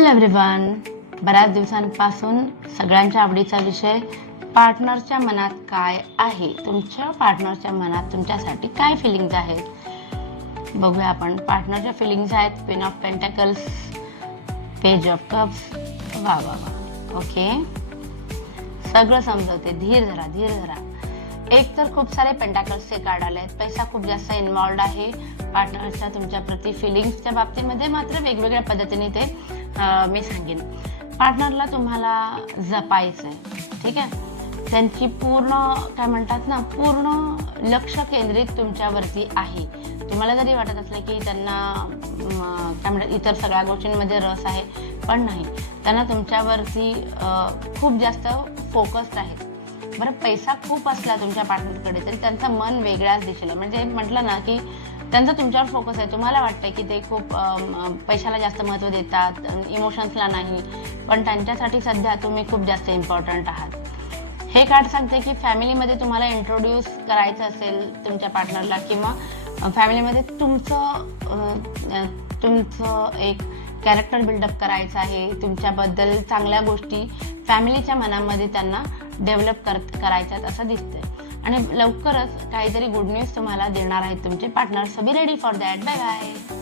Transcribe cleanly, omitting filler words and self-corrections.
Hello everyone, बऱ्याच दिवसांपासून सगळ्यांच्या आवडीचा विषय पार्टनरच्या मनात काय आहे. तुमच्या पार्टनरच्या मनात तुमच्यासाठी काय फिलिंग्ज आहेत बघूया आपण. पार्टनरच्या फिलिंग्ज आहेत queen of pentacles, page of cups. वा वा वा, ओके, सगळं समजवते. धीर धरा. एक तर खूप सारे पेंटॅकल्सचे कार्ड आले आहेत. पैसा खूप जास्त इन्वॉल्ड आहे पार्टनरच्या तुमच्या प्रति. फिलिंग्सच्या बाबतीमध्ये मात्र वेगवेगळ्या पद्धतीने ते मी सांगेन. पार्टनरला तुम्हाला जपायचं आहे, ठीक आहे. त्यांची पूर्ण काय म्हणतात ना, पूर्ण लक्ष केंद्रित तुमच्यावरती आहे. तुम्हाला जरी वाटत असलं की त्यांना काय म्हणतात इतर सगळ्या गोष्टींमध्ये रस आहे, पण नाही, त्यांना तुमच्यावरती खूप जास्त फोकस्ड आहे. बरं, पैसा खूप असला तुमच्या पार्टनरकडे तरी त्यांचं मन वेगळ्याच दिशेला, म्हणजे म्हटलं ना की त्यांचा तुमच्यावर फोकस आहे. तुम्हाला वाटतं की ते खूप पैशाला जास्त महत्त्व देतात, इमोशन्सला नाही, पण त्यांच्यासाठी सध्या तुम्ही खूप जास्त इम्पॉर्टंट आहात. हे कार्ड सांगते की फॅमिलीमध्ये तुम्हाला इंट्रोड्यूस करायचं असेल तुमच्या पार्टनरला, किंवा फॅमिलीमध्ये तुमचं एक कॅरेक्टर बिल्डअप करायचं आहे. तुमच्याबद्दल चांगल्या गोष्टी फॅमिलीच्या मनामध्ये त्यांना डेव्हलप करायच्यात असं दिसतंय. आणि लवकरच काहीतरी गुड न्यूज तुम्हाला देणार आहेत तुमचे partner. So be ready for that. Bye bye.